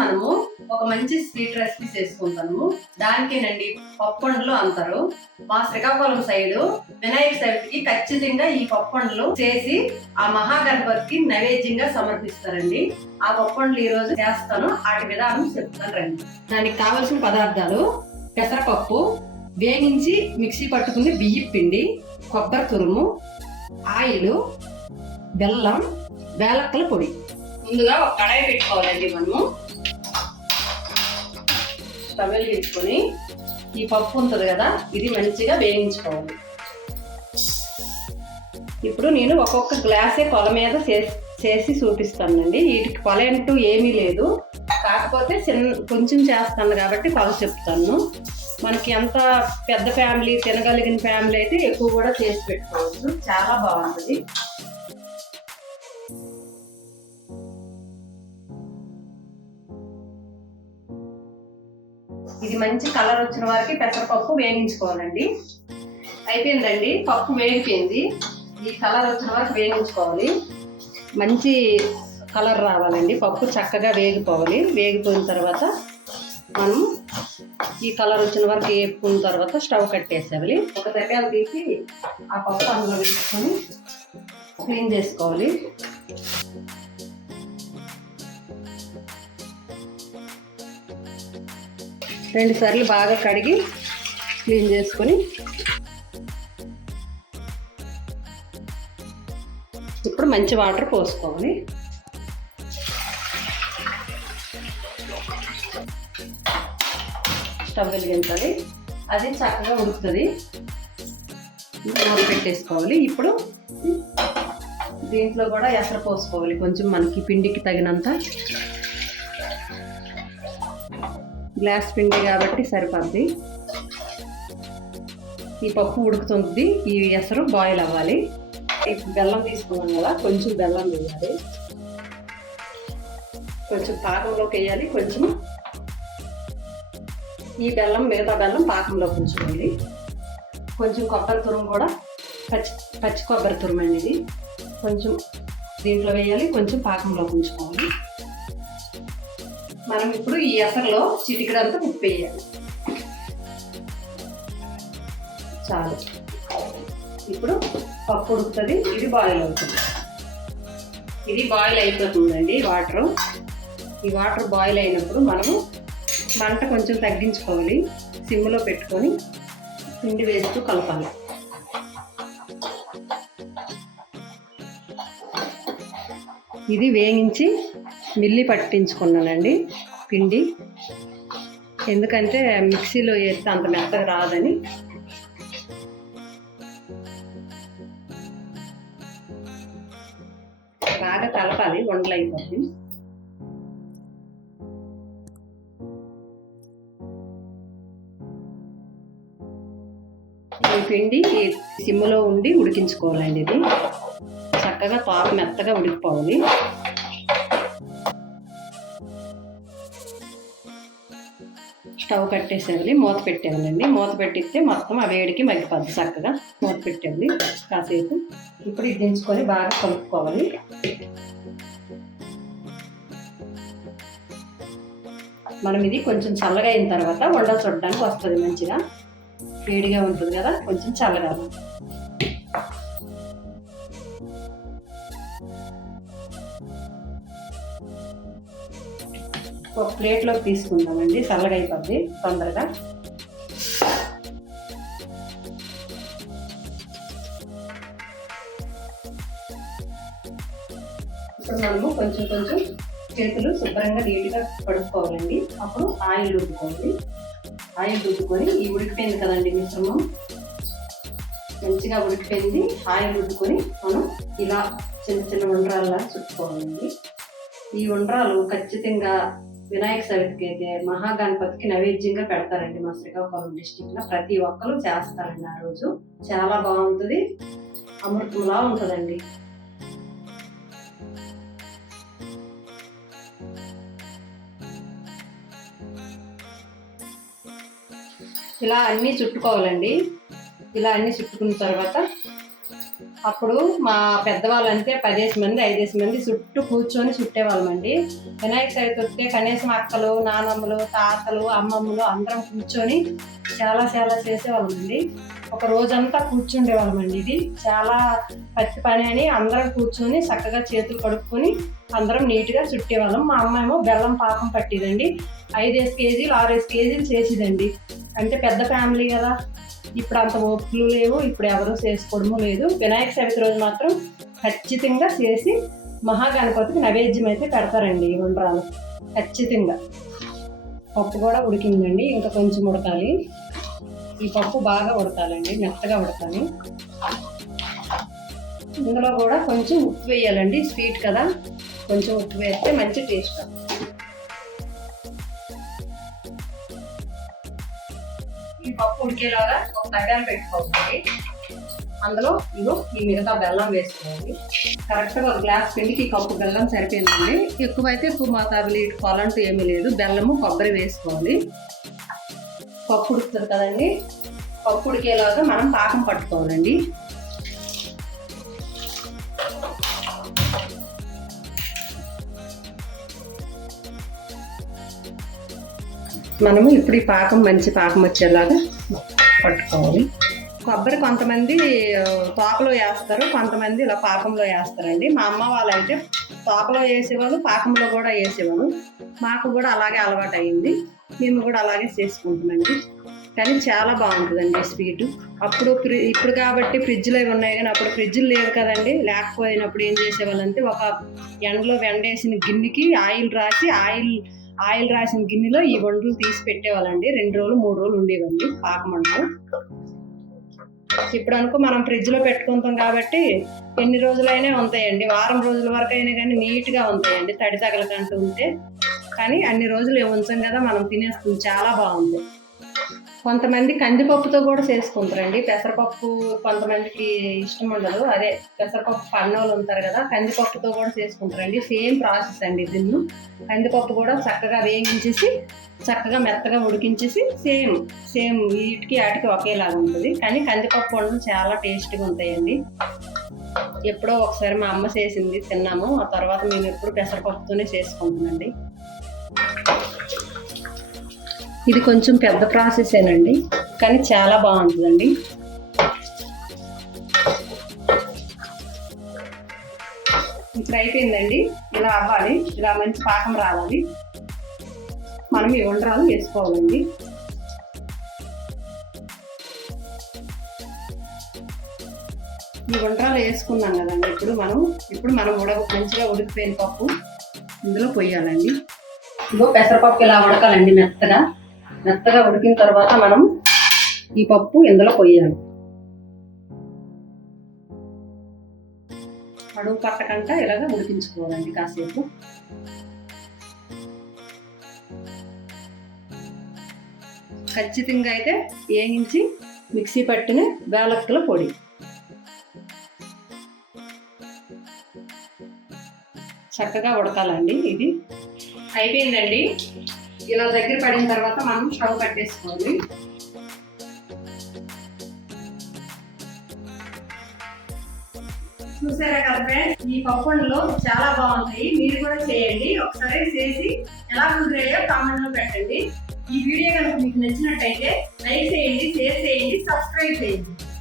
మనము ఒక మంచి స్వీట్ రెసిపీ చేసుకుంటాము. దానికేనండి పప్పండ్లు అంటారు. మా శ్రీకాకుళం సైడ్ వినాయక చవితికి ఖచ్చితంగా ఈ పప్పండ్లు చేసి ఆ మహాగణపతికి నైవేద్యంగా సమర్పిస్తారండి. ఆ పప్పండ్లు ఈ రోజు చేస్తాను. వాటి విధానం చెప్తాను రండి. దానికి కావలసిన పదార్థాలు: పెసరపప్పు, వేగించి మిక్సీ పట్టుకుని బియ్యం పిండి, కొబ్బరి తురుము, ఆయిల్, బెల్లం, వేలక్కల పొడి. ముందుగా ఒక కడాయి పెట్టుకోవాలండి. మనము స్టవ్ వెలిగించుకొని ఈ పప్పు ఉంటుంది కదా, ఇది మంచిగా వేయించుకోవాలి. ఇప్పుడు నేను ఒక్కొక్క గ్లాసే కొల మీద చేసి చూపిస్తానండి. వీటికి కొల అంటూ ఏమీ లేదు, కాకపోతే కొంచెం చేస్తాను కాబట్టి కొల చెప్తాను. మనకి ఎంత పెద్ద ఫ్యామిలీ, తినగలిగిన ఫ్యామిలీ అయితే ఎక్కువ కూడా చేసి పెట్టుకోవచ్చు. చాలా బాగుంటుంది. ఇది మంచి కలర్ వచ్చిన వరకు పెసరపప్పు వేయించుకోవాలండి. అయిపోయిందండి, పప్పు వేగిపోయింది. ఈ కలర్ వచ్చిన వరకు వేయించుకోవాలి. మంచి కలర్ రావాలండి. పప్పు చక్కగా వేగిపోవాలి. వేగిపోయిన తర్వాత మనం ఈ కలర్ వచ్చిన వరకు వేపుకున్న తర్వాత స్టవ్ కట్టేసేయాలి. ఒక తగ్గాలు తీసి ఆ పప్పు అందులో వేసుకొని క్లీన్ చేసుకోవాలి. రెండు సార్లు బాగా కడిగి క్లీన్ చేసుకొని ఇప్పుడు మంచి వాటర్ పోసుకోవాలి. స్టవ్ వెలిగించాలి. అది చక్కగా ఉడుకుతుంది. మూత పెట్టేసుకోవాలి. ఇప్పుడు దీంట్లో కూడా ఎసరు పోసుకోవాలి. కొంచెం మనకి పిండికి తగినంత. గ్లాస్ పిండి కాబట్టి సరిపోద్ది. ఈ పప్పు ఉడుకుతుంది. ఈ ఎసరు బాయిల్ అవ్వాలి. ఇప్పుడు బెల్లం తీసుకున్నాం కదా, కొంచెం బెల్లం వేయాలి. కొంచెం పాకంలోకి వేయాలి. కొంచెం ఈ బెల్లం, మిగతా బెల్లం పాకంలోకి ఉంచుకోవాలి. కొంచెం కొబ్బరి తురుము కూడా, పచ్చి కొబ్బరి తురుము అండి ఇది, కొంచెం దీంట్లో వేయాలి. కొంచెం పాకంలోకి ఉంచుకోవాలి. మనం ఇప్పుడు ఈ ఎసరులో చిటికెడంతా ఉప్పు వేయాలి. చాలు. ఇప్పుడు పప్పు ఉడుకుతుంది. ఇది బాయిల్ అవుతుంది. ఇది బాయిల్ అయిపోతుందండి వాటరు. ఈ వాటర్ బాయిల్ అయినప్పుడు మనము మంట కొంచెం తగ్గించుకోవాలి. సిమ్లో పెట్టుకొని పిండి వేస్తూ కలపాలి. ఇది వేయించి మిల్లి పట్టించుకున్నానండి పిండి. ఎందుకంటే మిక్సీలో వేస్తే అంత మెత్తగా రాదని. బాగా కలపాలి, వండలు అయిపోద్ది. ఈ పిండి సిమ్లో ఉండి ఉడికించుకోవాలండి. ఇది చక్కగా తాపు మెత్తగా ఉడికిపోవాలి. స్టవ్ కట్టేసేయాలి. మూత పెట్టేయాలండి. మూత పెట్టిస్తే మొత్తం ఆ వేడికి మగ్గిపోద్ది. చక్కగా మూత పెట్టేయాలి కాసేపు. ఇప్పుడు ఇది దించుకొని బాగా కలుపుకోవాలి. మనం ఇది కొంచెం చల్లగా అయిన తర్వాత వండలు చూడడానికి వస్తుంది. మంచిగా వేడిగా ఉంటుంది కదా, కొంచెం చల్లగా. ఒక ప్లేట్లోకి తీసుకుందామండి. చల్లగా అయిపోద్ది తొందరగా. ఇప్పుడు మనము కొంచెం చేతులు శుభ్రంగా నీట్గా కడుక్కోవాలండి. అప్పుడు ఆయిల్ రుద్దుకోవాలి. ఆయిల్ రుద్దుకొని ఈ ఉడికిపోయింది కదండి మిశ్రమం, మంచిగా ఉడికిపోయింది. ఆయిల్ రుద్దుకొని మనం ఇలా చిన్న చిన్న ఉండ్రాల్లా చుట్టుకోవాలండి. ఈ ఉండ్రాలు ఖచ్చితంగా వినాయక చవితికి అయితే మహాగణపతికి నైవేద్యంగా పెడతారండి. మా శ్రీకాకుళం డిస్టిక్లో ప్రతి ఒక్కరు చేస్తారండి. ఆ రోజు చాలా బాగుంటుంది, అమృతంలా ఉంటుందండి. ఇలా అన్నీ చుట్టుకోవాలండి. ఇలా అన్నీ చుట్టుకున్న తర్వాత అప్పుడు మా పెద్దవాళ్ళు అంతే 10 మంది 5 మంది చుట్టూ కూర్చొని చుట్టేవాళ్ళమండి. వినాయక చవితి వస్తే కనీసం అక్కలు, నానమ్మలు, తాతలు, అమ్మమ్మలు అందరం కూర్చొని చాలా చాలా చేసేవాళ్ళమండి. ఒక రోజంతా కూర్చుండేవాళ్ళమండి. ఇది చాలా పత్తి పని అని అందరం కూర్చొని చక్కగా చేతులు కడుక్కొని అందరం నీట్గా చుట్టేవాళ్ళం. మా అమ్మ ఏమో బెల్లం పాకం పట్టిదండి. 5 కేజీలు 6 కేజీలు చేసేదండి. అంటే పెద్ద ఫ్యామిలీ కదా, ఇప్పుడు అంత ఓపికలు లేవు, ఇప్పుడు ఎవరు చేసుకోవడము లేదు. వినాయక చవితి రోజు మాత్రం ఖచ్చితంగా చేసి మహాగణపతికి నైవేద్యం అయితే పెడతారండి ఈ ఉండ్రాలు ఖచ్చితంగా. పప్పు కూడా ఉడికిందండి, ఇంకా కొంచెం ఉడకాలి. ఈ పప్పు బాగా ఉడకాలండి, మెత్తగా ఉడకాలి. ఇందులో కూడా కొంచెం ఉప్పు వేయాలండి, స్వీట్ కదా, కొంచెం ఉప్పు వేస్తే మంచి టేస్ట్. ఈ పప్పు ఉడికేలాగా ఒక తగ్గాలు పెట్టుకోవాలి. అందులో ఈ మిగతా బెల్లం వేసుకోవాలి. కరెక్ట్గా ఒక గ్లాస్ పిండికి ఈ కప్పు బెల్లం సరిపోయిందండి. ఎక్కువైతే ఎక్కువ మోతాదులు ఇట్టుకోవాలంటూ ఏమీ లేదు. బెల్లము కొబ్బరి వేసుకోవాలి. పప్పు ఉడుకుతుంది కదండి, పప్పు ఉడికేలాగా మనం పాకం పట్టుకోవాలండి. మనము ఇప్పుడు ఈ పాకం మంచి పాకం వచ్చేలాగా పట్టుకోవాలి. కొబ్బరి కొంతమంది తోకలో వేస్తారు, కొంతమంది ఇలా పాకంలో వేస్తారండి. మా అమ్మ వాళ్ళు అయితే తోకలో వేసేవాళ్ళు, పాకంలో కూడా వేసేవాళ్ళు. మాకు కూడా అలాగే అలవాటు అయింది, మేము కూడా అలాగే చేసుకుంటామండి. కానీ చాలా బాగుంటుందండి స్వీటు. ఇప్పుడు కాబట్టి ఫ్రిడ్జ్లో ఉన్నాయి, కానీ అప్పుడు ఫ్రిడ్జ్లు లేవు కదండి. లేకపోయినప్పుడు ఏం చేసేవాళ్ళంటే ఒక ఎండలో వెండేసిన గిన్నెకి ఆయిల్ రాసిన గిన్నెలో ఈ వంటలు తీసి పెట్టేవాళ్ళండి. 2 రోజులు 3 రోజులు ఉండేవండి పాకమంటలు. ఇప్పుడు అనుకో మనం ఫ్రిడ్జ్లో పెట్టుకుంటాం కాబట్టి ఎన్ని రోజులైనా ఉంటాయండి, వారం రోజుల వరకు అయినా కానీ నీట్గా ఉంటాయండి, తడి తగలకంటూ ఉంటే. కానీ అన్ని రోజులు ఉంచాం కదా, మనం తినేస్తుంది, చాలా బాగుంటుంది. కొంతమంది కందిపప్పుతో కూడా చేసుకుంటారండి. పెసరపప్పు కొంతమందికి ఇష్టం ఉండదు, అదే పెసరపప్పు పన్నోళ్ళు ఉంటారు కదా, కందిపప్పుతో కూడా చేసుకుంటారండి. సేమ్ ప్రాసెస్ అండి. దీన్ని కందిపప్పు కూడా చక్కగా వేగించేసి చక్కగా మెత్తగా ఉడికించేసి సేమ్ వీటికి వాటికి ఒకేలాగా ఉంటుంది. కానీ కందిపప్పు వంటలు చాలా టేస్ట్గా ఉంటాయండి. ఎప్పుడో ఒకసారి మా అమ్మ చేసింది తిన్నాము, ఆ తర్వాత మేము ఎప్పుడు పెసరపప్పుతోనే చేసుకుంటామండి. ఇది కొంచెం పెద్ద ప్రాసెసేనండి, కానీ చాలా బాగుంటుందండి. ఇప్పుడు అయిపోయిందండి, ఇలా అవ్వాలి, ఇలా మంచి పాకం రావాలి. మనం ఈ ఉండ్రాలు వేసుకోవాలండి. ఈ ఉండ్రాలు వేసుకున్నాం కదండి. ఇప్పుడు మనం మంచిగా ఉడికిపోయిన పప్పు ఇందులో పొయ్యాలండి. ఇదిగో పెసరపప్పు ఇలా ఉడకాలండి, మెత్తగా ఉడికిన తర్వాత మనం ఈ పప్పు ఇందులో పొయ్యాలి. అడుగు పట్టకంట ఇలాగ ఉడికించుకోవాలండి కాసేపు. ఖచ్చితంగా అయితే వేయించి మిక్సీ పట్టిన వేలక్కల పొడి. చక్కగా ఉడకాలండి. ఇది అయిపోయిందండి. ఇలా దగ్గర పడిన తర్వాత మనం స్టవ్ కట్టేసుకోవాలి. చూసారా కదా ఫ్రెండ్స్, ఈ పప్పులో చాలా బాగుంటాయి. మీరు కూడా చేయండి, ఒకసారి చేసి ఎలా కుదిరాయో కామెంట్ లో పెట్టండి. ఈ వీడియో కనుక మీకు నచ్చినట్టయితే లైక్ చేయండి, షేర్ చేయండి, సబ్స్క్రైబ్ చేయండి.